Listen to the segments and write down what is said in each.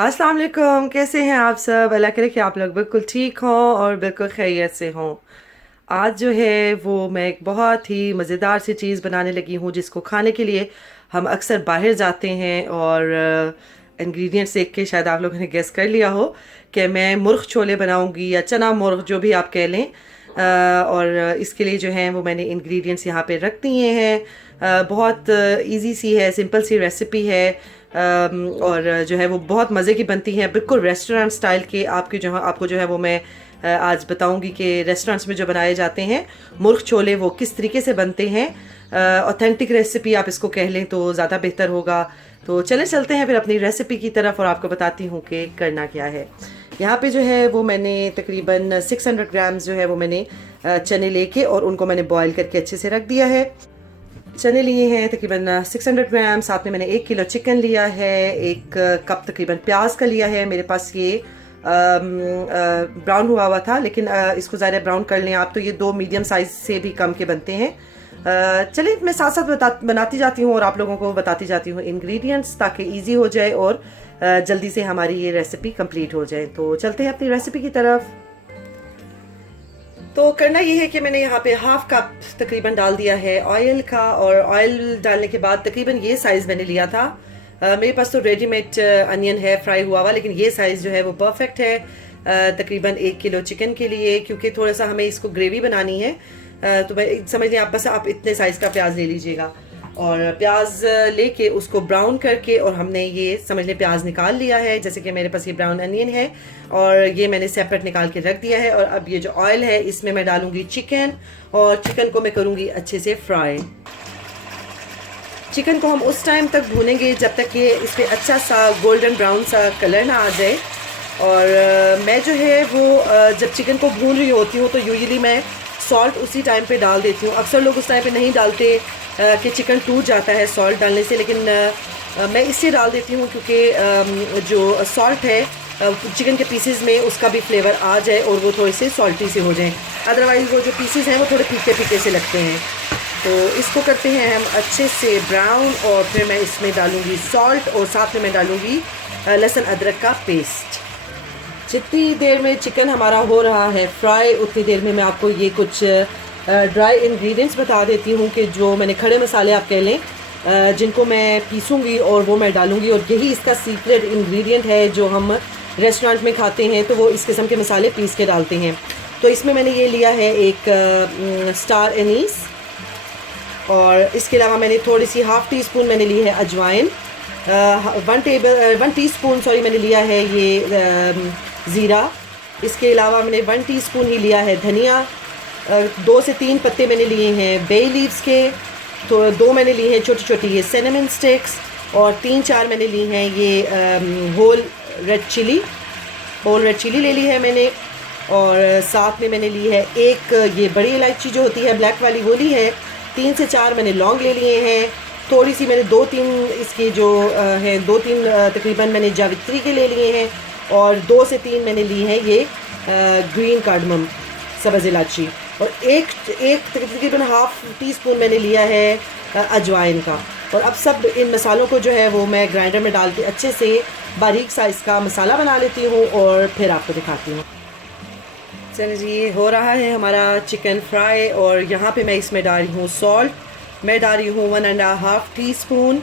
अस्सलाम वालेकुम। कैसे हैं आप सब? अल्लाह करे कि आप लोग बिल्कुल ठीक हों और बिल्कुल खैरियत से हों। आज जो है वो मैं एक बहुत ही मज़ेदार सी चीज़ बनाने लगी हूँ जिसको खाने के लिए हम अक्सर बाहर जाते हैं और इंग्रेडिएंट्स देख के शायद आप लोगों ने गेस कर लिया हो कि मैं मुर्ग छोले बनाऊंगी या चना मुर्ग जो भी आप कह लें। और इसके लिए जो है वो मैंने इंग्रेडिएंट्स यहाँ पे रख दिए हैं। बहुत इजी सी है, सिंपल सी रेसिपी है। और जो है वो बहुत मज़े की बनती है, बिल्कुल रेस्टोरेंट स्टाइल के। आपको जो है वो मैं आज बताऊंगी कि रेस्टोरेंट्स में जो बनाए जाते हैं मुर्ग छोले वो किस तरीके से बनते हैं। ऑथेंटिक रेसिपी आप इसको कह लें तो ज़्यादा बेहतर होगा। तो चले चलते हैं फिर अपनी रेसिपी की तरफ और आपको बताती हूँ कि करना क्या है। यहाँ पे जो है वो मैंने तकरीबन 600 ग्राम्स जो है वो मैंने चने लेके और उनको मैंने बॉईल करके अच्छे से रख दिया है। चने लिए हैं तकरीबन 600 ग्राम, साथ में मैंने 1 किलो चिकन लिया है, 1 कप तकरीबन प्याज का लिया है। मेरे पास ये ब्राउन हुआ था, लेकिन इसको ज़्यादा ब्राउन कर लें आप तो ये 2 मीडियम साइज़ से भी कम के बनते हैं। चलिए मैं साथ साथ बनाती जाती हूँ और आप लोगों को बताती जाती हूँ इंग्रेडिएंट्स, ताकि इजी हो जाए और जल्दी से हमारी ये रेसिपी कंप्लीट हो जाए। तो चलते हैं अपनी रेसिपी की तरफ। तो करना ये है कि मैंने यहाँ पे हाफ कप तकरीबन डाल दिया है ऑयल का, और ऑयल डालने के बाद तकरीबन ये साइज़ मैंने लिया था। मेरे पास तो रेडीमेड अनियन है फ्राई हुआ हुआ, लेकिन ये साइज़ जो है वो परफेक्ट है तकरीबन 1 किलो चिकन के लिए, क्योंकि थोड़ा सा हमें इसको ग्रेवी बनानी है। तो मैं समझ लें आप, बस आप इतने साइज़ का प्याज ले लीजिएगा और प्याज लेके उसको ब्राउन करके, और हमने ये समझ लें प्याज निकाल लिया है। जैसे कि मेरे पास ये ब्राउन अनियन है और ये मैंने सेपरेट निकाल के रख दिया है। और अब ये जो ऑयल है इसमें मैं डालूंगी चिकन, और चिकन को मैं करूँगी अच्छे से फ्राई। चिकन को हम उस टाइम तक भूनेंगे जब तक कि इस पर अच्छा सा गोल्डन ब्राउन सा कलर ना आ जाए। और मैं जो है वो जब चिकन को भून रही होती हूँ तो यूजुअली मैं सॉल्ट उसी टाइम पे डाल देती हूँ। अक्सर लोग उस टाइम पे नहीं डालते कि चिकन टूट जाता है सॉल्ट डालने से, लेकिन मैं इसलिए डाल देती हूँ क्योंकि जो सॉल्ट है चिकन के पीसेस में उसका भी फ्लेवर आ जाए और वो थोड़े से सॉल्टी से हो जाएं। अदरवाइज़ वो जो पीसेस हैं वो थोड़े फीके फीके से लगते हैं। तो इसको करते हैं हम अच्छे से ब्राउन, और फिर मैं इसमें डालूँगी सॉल्ट और साथ में मैं डालूँगी लहसुन अदरक का पेस्ट। जितनी देर में चिकन हमारा हो रहा है फ्राई, उतनी देर में मैं आपको ये कुछ ड्राई इंग्रेडिएंट्स बता देती हूँ कि जो मैंने खड़े मसाले आप कह लें जिनको मैं पीसूँगी और वो मैं डालूँगी। और यही इसका सीक्रेट इंग्रेडिएंट है, जो हम रेस्टोरेंट में खाते हैं तो वो इस किस्म के मसाले पीस के डालते हैं। तो इसमें मैंने ये लिया है एक स्टार एनीस, और इसके अलावा मैंने थोड़ी सी हाफ़ टी स्पून मैंने ली है अजवाइन, 1 टीस्पून मैंने लिया है ये ज़ीरा। इसके अलावा मैंने 1 टीस्पून ही लिया है धनिया, 2 से 3 पत्ते मैंने लिए हैं बे लीव्स के, तो 2 मैंने लिए हैं छोटी छोटी ये सिनेमन स्टिक्स, और 3-4 मैंने ली हैं ये होल रेड चिली ले ली है मैंने। और साथ में मैंने ली है एक ये बड़ी इलायची जो होती है ब्लैक वाली, वो ली है। 3 से 4 मैंने लौंग ले लिए हैं। थोड़ी सी मैंने 2-3 इसके जो हैं 2-3 तकरीबन मैंने जावित्री के ले लिए हैं, और 2 से 3 मैंने ली हैं ये ग्रीन कार्डमम सब्ज़ इलायची, और एक तकरीबन हाफ़ टी स्पून मैंने लिया है अजवाइन का। और अब सब इन मसालों को जो है वो मैं ग्राइंडर में डाल के अच्छे से बारीक साइज़ का मसाला बना लेती हूँ और फिर आपको दिखाती हूँ। चलिए जी, ये हो रहा है हमारा चिकन फ्राई, और यहाँ पे मैं इसमें डाल रही हूँ सॉल्ट। मैं डाल रही हूँ 1.5 टीस्पून।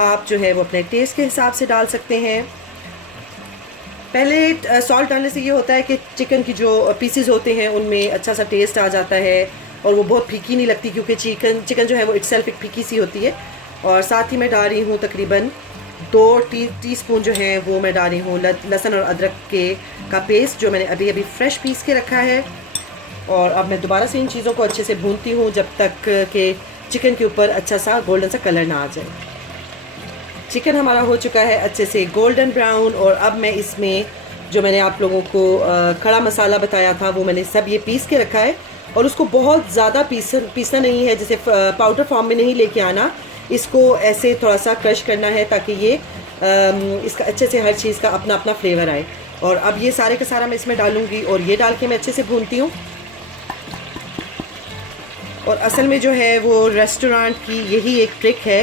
आप जो है वो अपने टेस्ट के हिसाब से डाल सकते हैं। पहले सॉल्ट डालने से ये होता है कि चिकन की जो पीसेस होते हैं उनमें अच्छा सा टेस्ट आ जाता है और वो बहुत फीकी नहीं लगती, क्योंकि चिकन जो है वो इटसेल्फ एक फीकी सी होती है। और साथ ही मैं डाल रही हूँ तकरीबन 2 टीस्पून जो है वो मैं डाल रही हूँ लहसुन और अदरक का पेस्ट, जो मैंने अभी फ्रेश पीस के रखा है। और अब मैं दोबारा से इन चीज़ों को अच्छे से भूनती हूँ जब तक कि चिकन के ऊपर अच्छा सा गोल्डन सा कलर ना आ जाए। चिकन हमारा हो चुका है अच्छे से गोल्डन ब्राउन, और अब मैं इसमें जो मैंने आप लोगों को खड़ा मसाला बताया था वो मैंने सब ये पीस के रखा है। और उसको बहुत ज़्यादा पीसना नहीं है, जैसे पाउडर फॉर्म में नहीं लेके आना, इसको ऐसे थोड़ा सा क्रश करना है ताकि ये इसका अच्छे से हर चीज़ का अपना अपना फ्लेवर आए। और अब ये सारे का सारा मैं इसमें डालूँगी और ये डाल के मैं अच्छे से भूनती हूँ। और असल में जो है वो रेस्टोरेंट की यही एक ट्रिक है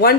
1